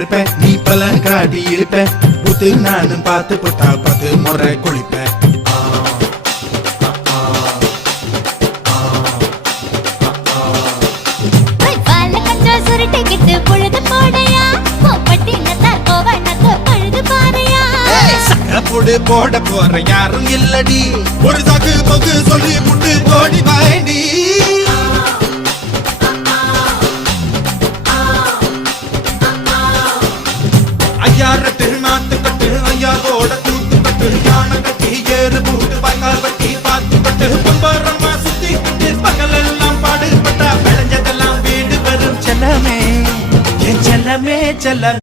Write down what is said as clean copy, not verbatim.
இருப்பேன், நீ பலன் காட்டி இருப்பேன். புத்து நானும் பார்த்து புட்டா 10 முறை குளிப்பேன். போட போற யாரும் இல்லடி, ஒரு சாக்கு போக்கு சொல்லி புட்டு ஓடி வாண்டி. ஐயார திருநாட்டு கட்டு, ஐயா கோட தூத்து கட்டு, யானை கட்டி ஏறு பூட்டு பாய்க்கால் வட்டி பார்த்து கட்டு, பம்பரமா சுத்தி கட்டு, பகல் எல்லாம் பாடுபட்டா விளைஞ்சதெல்லாம் வீடு வரும். செல்லமே என் செல்லமே செல்ல